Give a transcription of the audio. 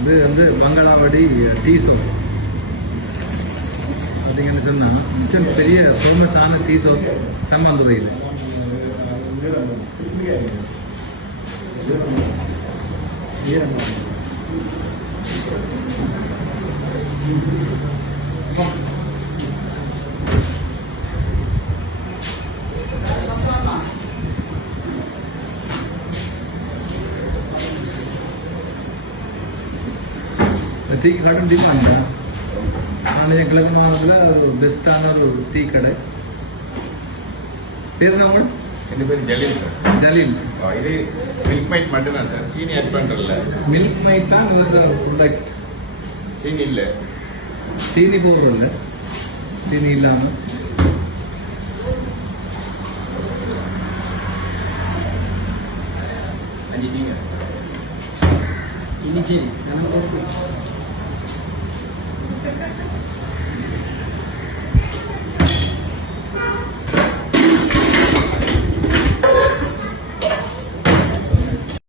இது வந்து பங்களாவடி tea shop. பார்த்தீங்கன்னு சொன்னால் மிச்சம் பெரிய ஃபேமஸான டீ ஷோப் சம்மாந்துறையில். டீ கடை டீ பண்ணேன் நான். கிழக்கு மாவட்டத்தில் பெஸ்ட்டான ஒரு டீ கடை. பேர் என்ன? என் பேர் ஜலீல் சார். ஜலீல். இது மில்க் மைட் மட்டும்தான் சார், சீனி ஆட் பண்ணுறல. மில்க் மைட் தான் ப்ராடக்ட். சீனி இல்லை, சீனி போடுறதில்ல, சீனி இல்லாமல். அஞ்சு நீங்கள் இன்னைக்கு